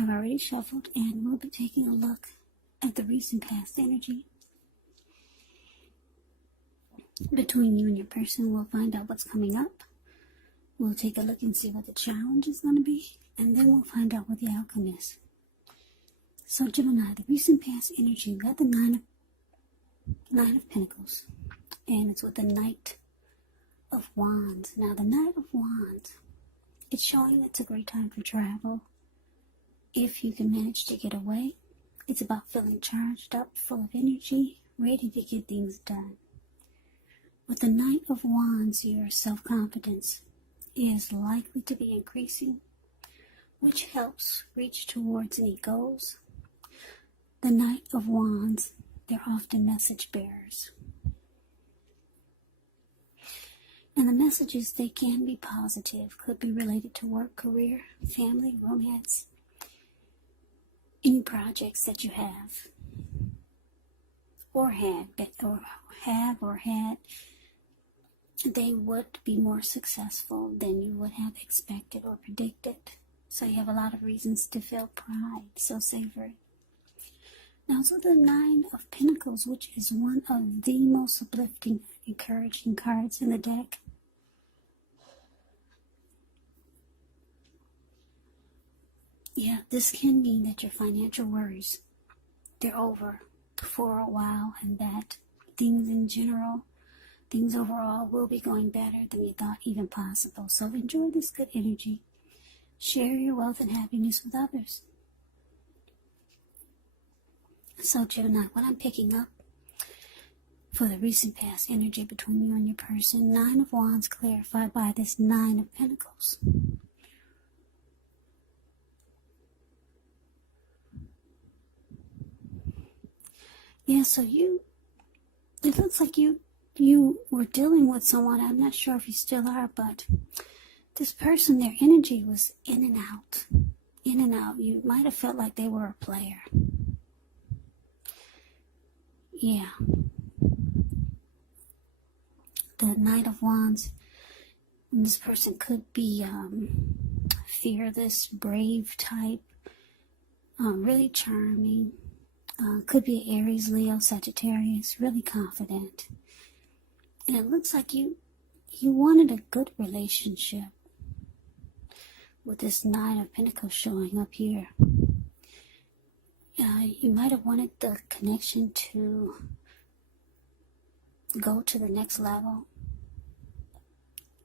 I've already shuffled, and we'll be taking a look at the recent past energy between you and your person. We'll find out what's coming up. We'll take a look and see what the challenge is going to be, and then we'll find out what the outcome is. So Gemini, the recent past energy, we got the Nine of Pentacles, and it's with the Knight of Wands. Now the Knight of Wands, it's showing it's a great time for travel. If you can manage to get away, it's about feeling charged up, full of energy, ready to get things done. With the Knight of Wands, your self-confidence is likely to be increasing, which helps reach towards any goals. The Knight of Wands, they're often message bearers. And the messages, they can be positive, could be related to work, career, family, romance, any projects that you have or had, they would be more successful than you would have expected or predicted. So you have a lot of reasons to feel pride, so savor it. Now, so the Nine of Pentacles, which is one of the most uplifting, encouraging cards in the deck. Yeah, this can mean that your financial worries, they're over for a while, and that things in general, things overall will be going better than you thought even possible. So enjoy this good energy. Share your wealth and happiness with others. So Gemini, what I'm picking up for the recent past energy between you and your person, Nine of Wands clarified by this Nine of Pentacles. Yeah, so it looks like you were dealing with someone. I'm not sure if you still are, but this person, their energy was in and out. In and out. You might have felt like they were a player. Yeah. The Knight of Wands, this person could be fearless, brave type, really charming. Could be Aries, Leo, Sagittarius, really confident. And it looks like you wanted a good relationship with this Nine of Pentacles showing up here. You might have wanted the connection to go to the next level.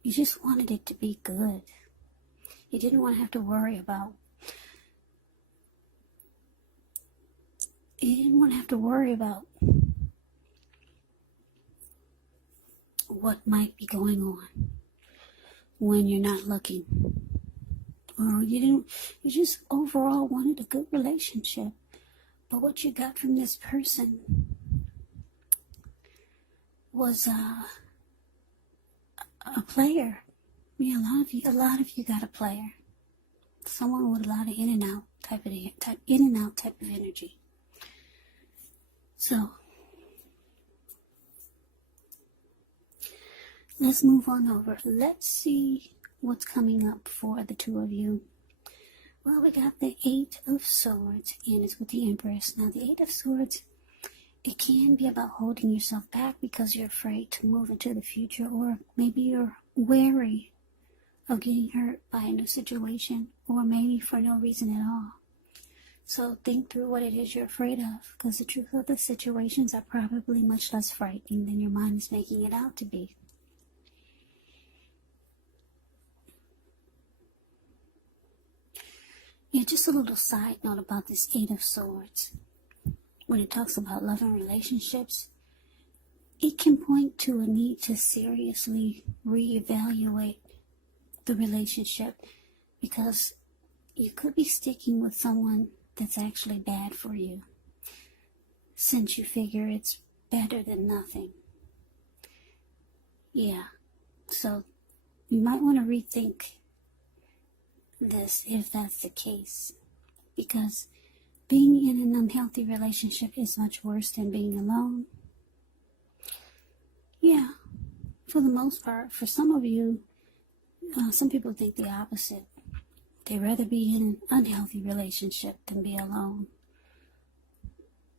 You just wanted it to be good. You didn't want to have to worry about what might be going on when you're not looking. Or you just overall wanted a good relationship. But what you got from this person was a player. Yeah, a lot of you got a player. Someone with a lot of in and out type of energy. So let's move on over. Let's see what's coming up for the two of you. Well, we got the Eight of Swords, and it's with the Empress. Now, the Eight of Swords, it can be about holding yourself back because you're afraid to move into the future, or maybe you're wary of getting hurt by a new situation, or maybe for no reason at all. So think through what it is you're afraid of, because the truth of the situations are probably much less frightening than your mind is making it out to be. Yeah, just a little side note about this Eight of Swords. When it talks about love and relationships, it can point to a need to seriously reevaluate the relationship, because you could be sticking with someone that's actually bad for you, since you figure it's better than nothing. Yeah, so you might want to rethink this if that's the case, because being in an unhealthy relationship is much worse than being alone. Yeah, for the most part. For some of you, some people think the opposite. They'd rather be in an unhealthy relationship than be alone.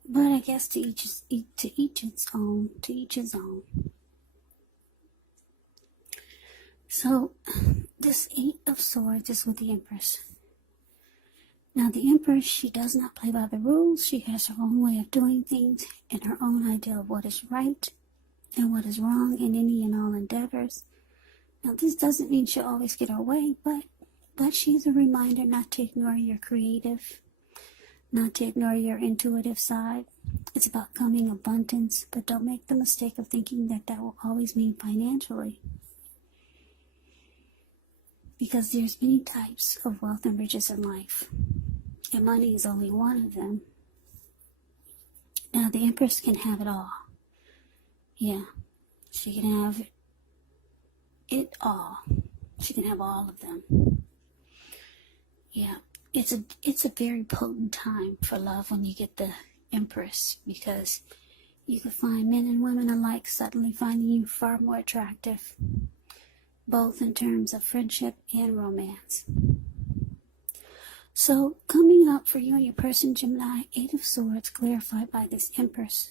But I guess to each its own. So this 8 of Swords is with the Empress. Now the Empress, she does not play by the rules. She has her own way of doing things and her own idea of what is right and what is wrong in any and all endeavors. Now this doesn't mean she'll always get her way, but she's a reminder not to ignore your creative, not to ignore your intuitive side. It's about coming abundance, but don't make the mistake of thinking that that will always mean financially. Because there's many types of wealth and riches in life, and money is only one of them. Now the Empress can have it all. Yeah, she can have it all. She can have all of them. Yeah, it's a very potent time for love when you get the Empress, because you could find men and women alike suddenly finding you far more attractive, both in terms of friendship and romance. So, coming up for you and your person, Gemini, 8 of Swords, clarified by this Empress.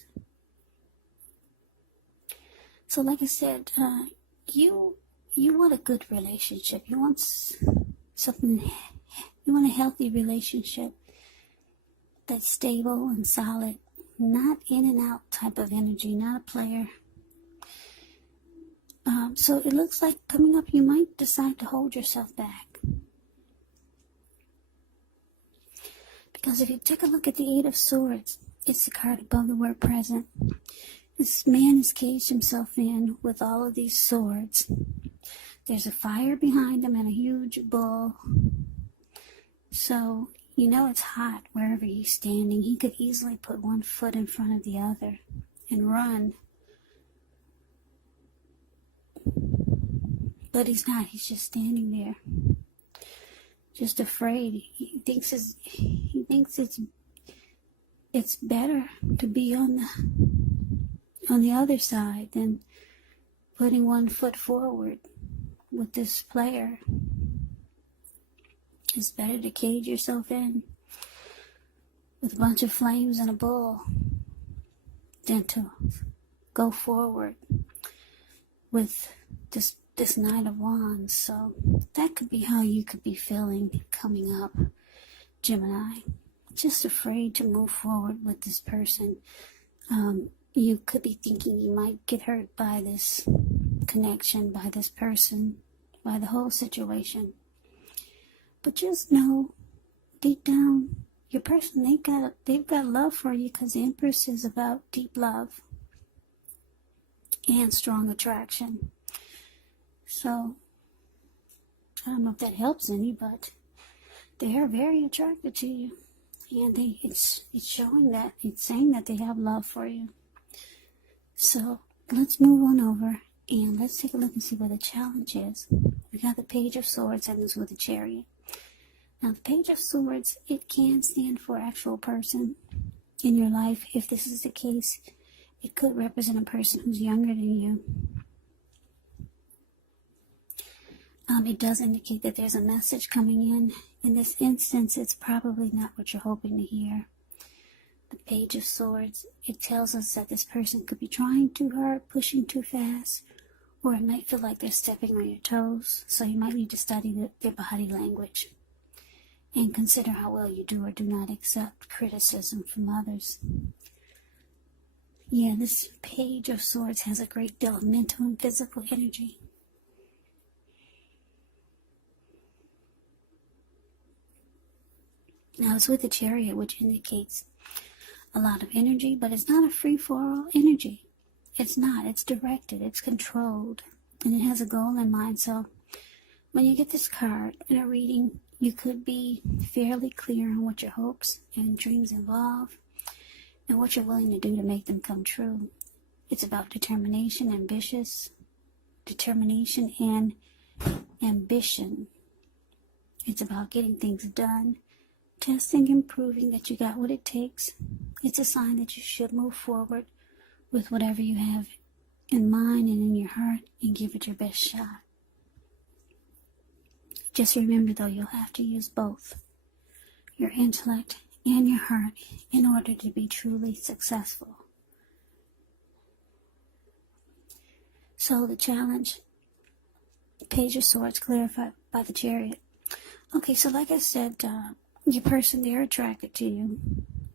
So, like I said, you want a good relationship. You want something. You want a healthy relationship that's stable and solid, not in and out type of energy, not a player. So it looks like coming up, you might decide to hold yourself back. Because if you take a look at the 8 of Swords, it's the card above the word present. This man has caged himself in with all of these swords. There's a fire behind him and a huge bull. So, you know it's hot wherever he's standing. He could easily put one foot in front of the other and run. But he's not. He's just standing there, just afraid. He thinks it's better to be on the other side than putting one foot forward with this player. It's better to cage yourself in with a bunch of flames and a bull than to go forward with this Knight of Wands. So that could be how you could be feeling coming up, Gemini. Just afraid to move forward with this person. You could be thinking you might get hurt by this connection, by this person, by the whole situation. But just know, deep down, your person, they've got love for you, because the Empress is about deep love and strong attraction. So, I don't know if that helps any, but they are very attracted to you. And it's showing that, it's saying that they have love for you. So, let's move on over and let's take a look and see where the challenge is. We got the Page of Swords and this with the Chariot. Now, the Page of Swords, it can stand for actual person in your life. If this is the case, it could represent a person who's younger than you. It does indicate that there's a message coming in. In this instance, it's probably not what you're hoping to hear. The Page of Swords, it tells us that this person could be trying too hard, pushing too fast, or it might feel like they're stepping on your toes. So you might need to study their body language and consider how well you do or do not accept criticism from others. Yeah, this Page of Swords has a great deal of mental and physical energy. Now, it's with the Chariot, which indicates a lot of energy, but it's not a free-for-all energy. It's not. It's directed. It's controlled. And it has a goal in mind. So, when you get this card in a reading, you could be fairly clear on what your hopes and dreams involve and what you're willing to do to make them come true. It's about determination and ambition. It's about getting things done, testing and proving that you got what it takes. It's a sign that you should move forward with whatever you have in mind and in your heart and give it your best shot. Just remember, though, you'll have to use both your intellect and your heart in order to be truly successful. So the challenge, Page of Swords, clarified by the Chariot. Okay, so like I said, your person, they're attracted to you.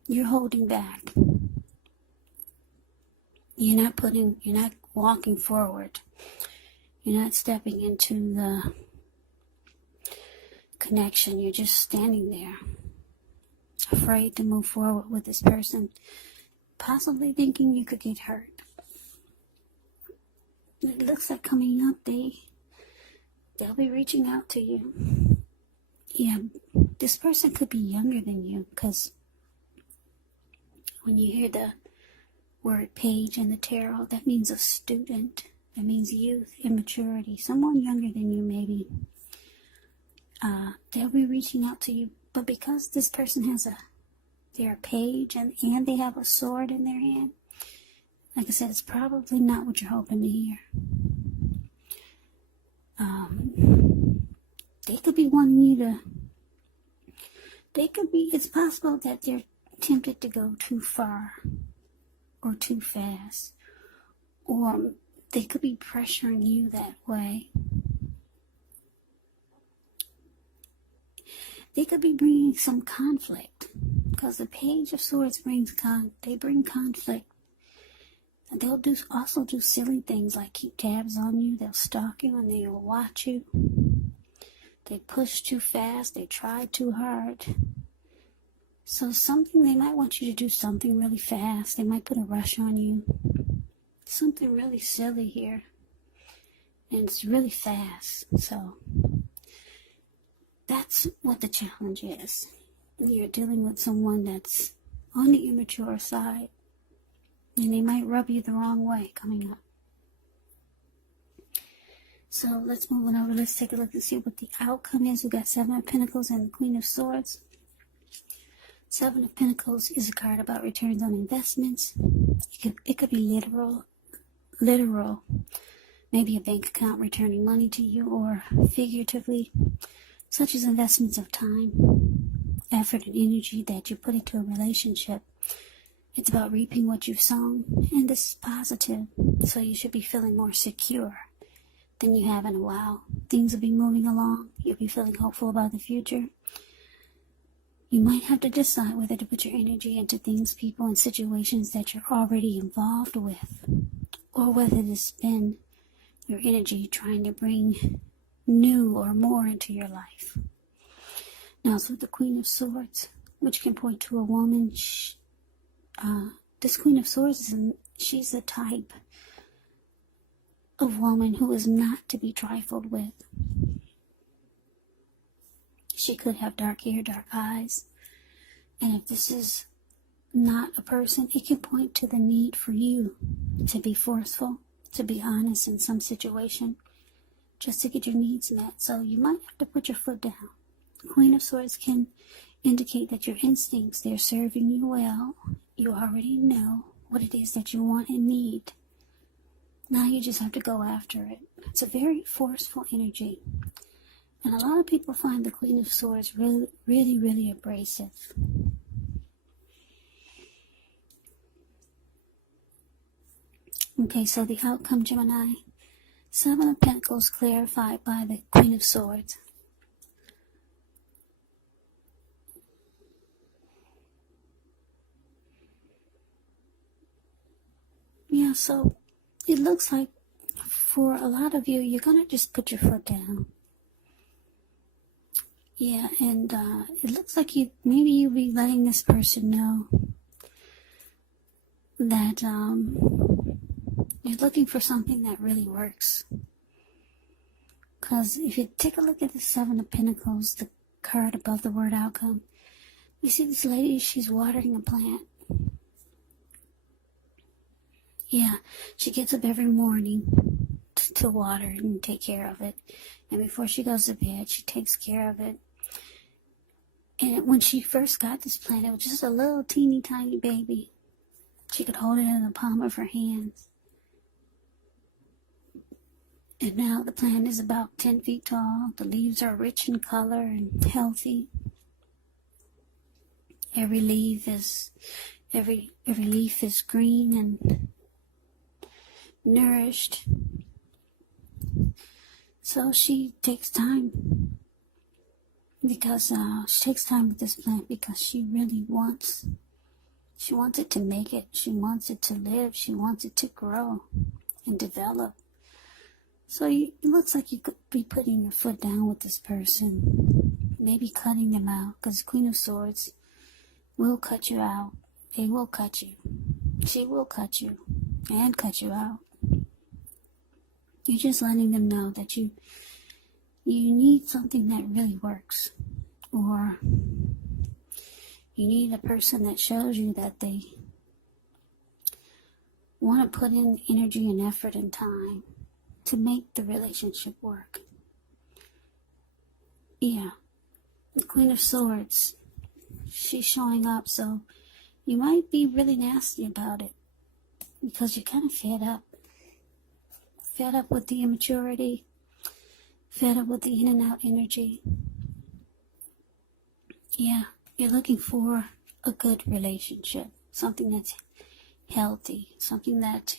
You're holding back. You're not walking forward. You're not stepping into the connection. You're just standing there, afraid to move forward with this person, possibly thinking you could get hurt. It looks like coming up, they'll be reaching out to you. Yeah, this person could be younger than you, because when you hear the word page in the tarot, that means a student. That means youth, immaturity. Someone younger than you, maybe. They'll be reaching out to you. But because this person they're a page and they have a sword in their hand, like I said, it's probably not what you're hoping to hear. They could be wanting you to, it's possible that they're tempted to go too far or too fast, or they could be pressuring you that way. They could be bringing some conflict, because the Page of Swords bring conflict. They'll also do silly things like keep tabs on you. They'll stalk you and they'll watch you. They push too fast. They try too hard. So they might want you to do something really fast. They might put a rush on you. Something really silly here. And it's really fast. So that's what the challenge is. You're dealing with someone that's on the immature side. And they might rub you the wrong way coming up. So let's move on over. Let's take a look and see what the outcome is. We got Seven of Pentacles and the Queen of Swords. Seven of Pentacles is a card about returns on investments. It could be literal. Maybe a bank account returning money to you, or figuratively, such as investments of time, effort, and energy that you put into a relationship. It's about reaping what you've sown, and this is positive, so you should be feeling more secure than you have in a while. Things will be moving along. You'll be feeling hopeful about the future. You might have to decide whether to put your energy into things, people, and situations that you're already involved with, or whether to spend your energy trying to bring new or more into your life. Now, it's with the Queen of Swords, which can point to a woman. This Queen of Swords, she's the type of woman who is not to be trifled with. She could have dark hair, dark eyes. And if this is not a person, it can point to the need for you to be forceful, to be honest in some situation, just to get your needs met. So you might have to put your foot down. Queen of Swords can indicate that your instincts, they're serving you well. You already know what it is that you want and need. Now you just have to go after it. It's a very forceful energy. And a lot of people find the Queen of Swords really, really, really abrasive. Okay, so the outcome, Gemini. Seven of Pentacles clarified by the Queen of Swords. Yeah, so it looks like for a lot of you, you're going to just put your foot down. Yeah, and it looks like maybe you'll be letting this person know that you're looking for something that really works. Because if you take a look at the Seven of Pentacles, the card above the word outcome, you see this lady, she's watering a plant. Yeah, she gets up every morning to water and take care of it. And before she goes to bed, she takes care of it. And when she first got this plant, it was just a little teeny tiny baby. She could hold it in the palm of her hands. And now the plant is about 10 feet tall. The leaves are rich in color and healthy. Every leaf is green and nourished. So she takes time because she takes time with this plant because she really wants it to make it. She wants it to live. She wants it to grow and develop. So it looks like you could be putting your foot down with this person, maybe cutting them out, because Queen of Swords will cut you out. They will cut you. She will cut you and cut you out. You're just letting them know that you need something that really works, or you need a person that shows you that they want to put in energy and effort and time to make the relationship work. Yeah, the Queen of Swords, she's showing up, so you might be really nasty about it because you're kind of fed up. Fed up with the immaturity, fed up with the in and out energy. Yeah, you're looking for a good relationship, something that's healthy, something that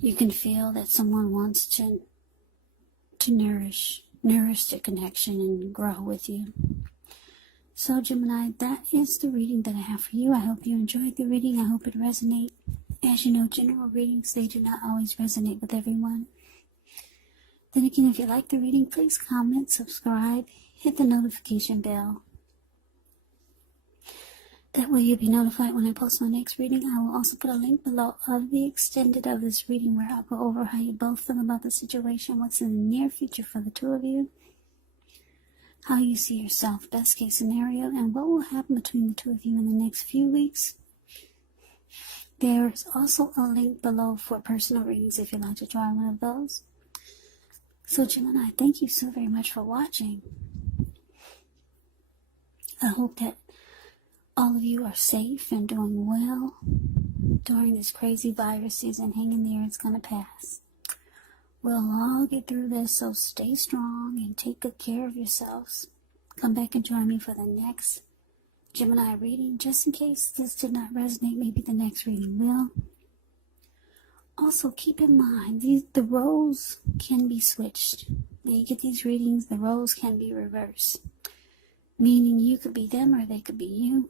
you can feel that someone wants to nourish the connection and grow with you. So Gemini, that is the reading that I have for you. I hope you enjoyed the reading. I hope it resonates. As you know, general readings, they do not always resonate with everyone. Then again, if you like the reading, please comment, subscribe, hit the notification bell. That way you'll be notified when I post my next reading. I will also put a link below of the extended of this reading where I'll go over how you both feel about the situation, what's in the near future for the two of you, how you see yourself, best case scenario, and what will happen between the two of you in the next few weeks. There's also a link below for personal readings if you'd like to try one of those. So Gemini, thank you so very much for watching. I hope that all of you are safe and doing well during this crazy virus season. Hang in there, it's going to pass. We'll all get through this, so stay strong and take good care of yourselves. Come back and join me for the next Gemini reading. Just in case this did not resonate, maybe the next reading will. Also, keep in mind, the roles can be switched. When you get these readings, the roles can be reversed. Meaning you could be them or they could be you.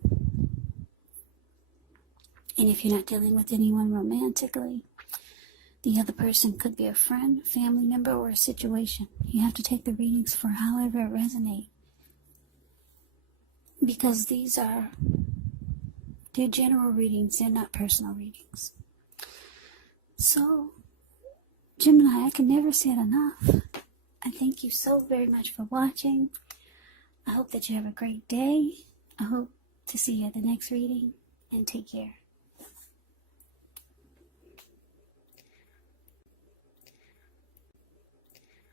And if you're not dealing with anyone romantically, the other person could be a friend, family member, or a situation. You have to take the readings for however it resonates. Because they're general readings, they're not personal readings. So, Gemini, I can never say it enough. I thank you so very much for watching. I hope that you have a great day. I hope to see you at the next reading, and take care.